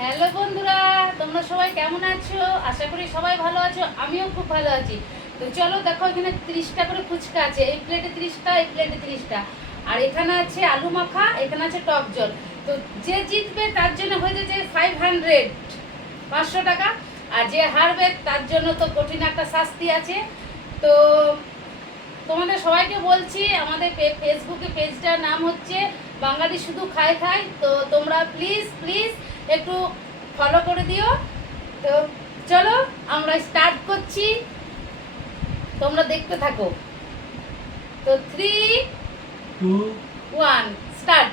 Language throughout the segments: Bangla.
হ্যালো বন্ধুরা, তোমরা সবাই কেমন আছো? আশা করি সবাই ভালো আছো। আমিও খুব ভালো আছি। তো চলো দেখো, এখানে 30টা করে ফুচকা আছে। এই প্লেটে 30টা, এই প্লেটে 30টা। আর এখানে আছে আলু মাখা, এখানে আছে টক জল। তো যে জিতবে তার জন্য হয়ে যাচ্ছে 500 টাকা। আর যে হারবে তার জন্য তো কঠিন একটা শাস্তি আছে। তো তোমাদের সবাইকে বলছি, আমাদের ফেসবুকে পেজটার নাম হচ্ছে বাঙালি শুধু খায় খায়। তো তোমরা প্লিজ প্লিজ একটু ফলো করে দিও। তো চলো আমরা স্টার্ট করছি, তোমরা দেখতে থাকো। তো 3, 2, 1 স্টার্ট।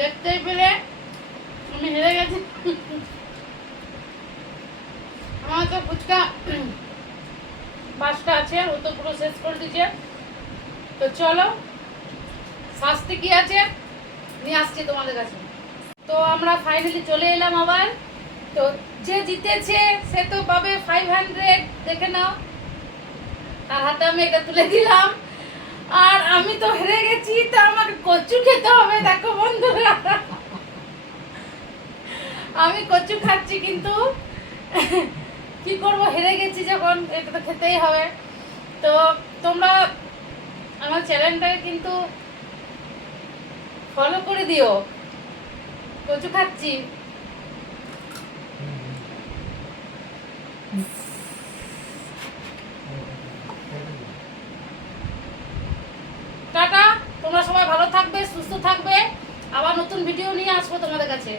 দেখতেই পেলে আমি হেরে গেছি। আমার তো ফুচকা 5টা আছে, ও তো পুরো শেষ করে দিয়েছে। তো চলো শাস্তি কি আছে নিয়ে আসছি তোমাদের কাছে। তো আমরা ফাইনালি চলে এলাম আবার। তো যে জিতেছে সে তো পাবে 500। দেখে নাও, তার হাতে আমি এটা তুলে দিলাম। আর আমি তো হেরে গেছি, তো আমাকে কচু খেতে হবে। দেখো বন্ধুরা, আমি কচু খাচ্ছি, কিন্তু কি করব, হেরে গেছি যখন, এটা তো খেতেই হবে। তো তোমরা আমার চ্যানেলটাকে কিন্তু ফলো করে দিও। কচু খাচ্ছি। টাটা, তোমরা সবাই ভালো থাকবে, সুস্থ থাকবে। আবার নতুন ভিডিও নিয়ে আসবো তোমাদের কাছে।